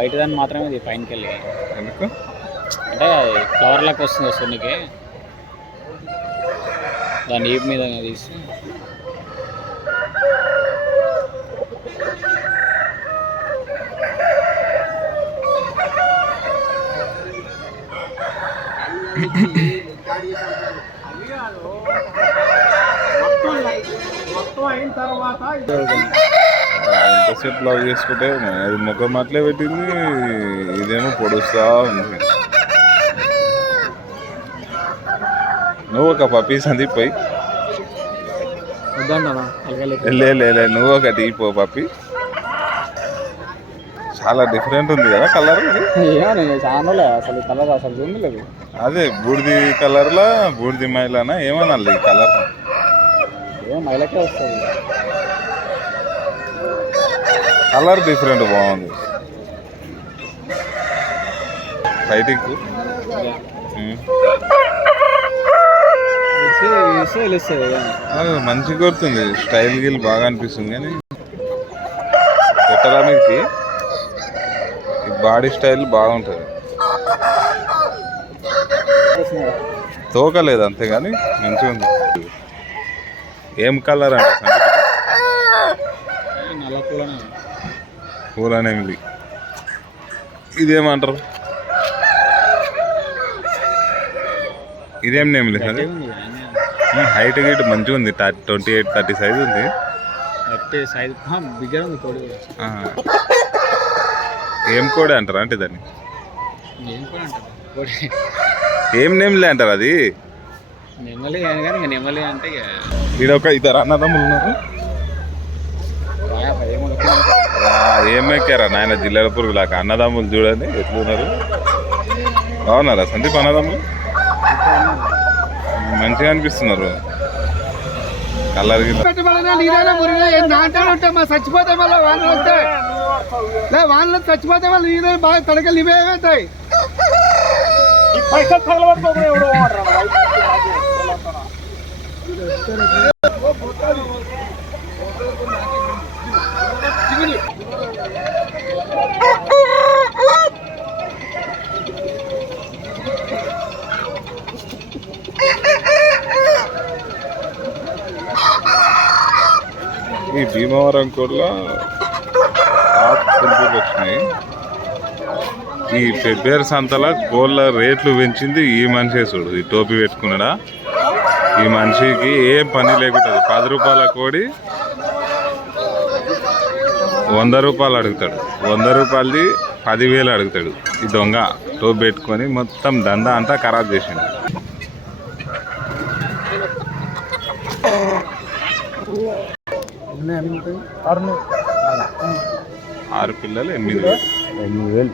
White దాన్ని మాత్రమే ఇది పైనకి వెళ్ళి. ఎందుకు అంటే ఫ్లవర్ లాగా వస్తుంది సొన్నికి, దాన్ని ఈప్ మీద తీసి ఎంతసేపు లవ్ చేసుకుంటే అది ముఖం అట్లే పెట్టింది, ఇదేమో పొడుస్తా ఉంది. నువ్వు ఒక పప్పీ సందీప్ పోయి లే నువ్వు ఒకటి పో పప్పి. చాలా డిఫరెంట్ ఉంది కదా కలర్. అసలు కలర్ అసలు చూడలేదు. అదే బూడిది కలర్లా బూడిది మైలానా ఏమనాలి ఈ కలర్? మైలకే వస్తుంది. కలర్ డిఫరెంట్ బాగుంది. ఫైటింగ్ మంచిగా కొడుతుంది, స్టైల్ గిల్ బాగా అనిపిస్తుంది. కానీ పెట్టడానికి బాడీ స్టైల్ బాగుంటుంది. తోకలేదు అంతేగాని మంచిగా ఉంది. ఏం కలర్ అంటే పూలనేమిది, ఇదేమంటారు? ఇదేం నేమ్ లేదు అది. హైట్ గీట్ మంచిగా ఉంది, 28, 30 సైజ్ ఉంది. ఏం కోడి అంటారు అంటే దాన్ని? ఏం నేమ్లే అంటారు అది. ఈడొక ఇద్దరు అన్నదమ్ములు ఉన్నారు. ఏమెక్కారా నాయన జిల్లాల పురుగులాక అన్నదమ్ములు చూడండి ఎట్లున్నారు. బాగున్నారా సందీప్ అన్నదమ్ములు? మంచిగా అనిపిస్తున్నారు. కలర్ చచ్చిపోతే మళ్ళీ వానలు వస్తాయి, వానలు చచ్చిపోతే మళ్ళీ నీళ్ళు బాగా తడకలు ఇవే అవుతాయి. ఈ భీమవరం కూడా టాప్ వచ్చినాయి. ఈ ఫిబ్రవరి సంతలో కోళ్ళ రేట్లు పెంచింది ఈ మనిషే చూడు. ఈ టోపీ పెట్టుకున్నాడా ఈ మనిషికి ఏం పని లేకుంటుంది. 10 రూపాయల కోడి 100 రూపాయలు అడుగుతాడు, 100 రూపాయలది 10,000 అడుగుతాడు. ఈ దొంగ టోపీ పెట్టుకొని మొత్తం దందా అంతా ఖరాబ్ చేసిండు. 6 పిల్లలు 8,000.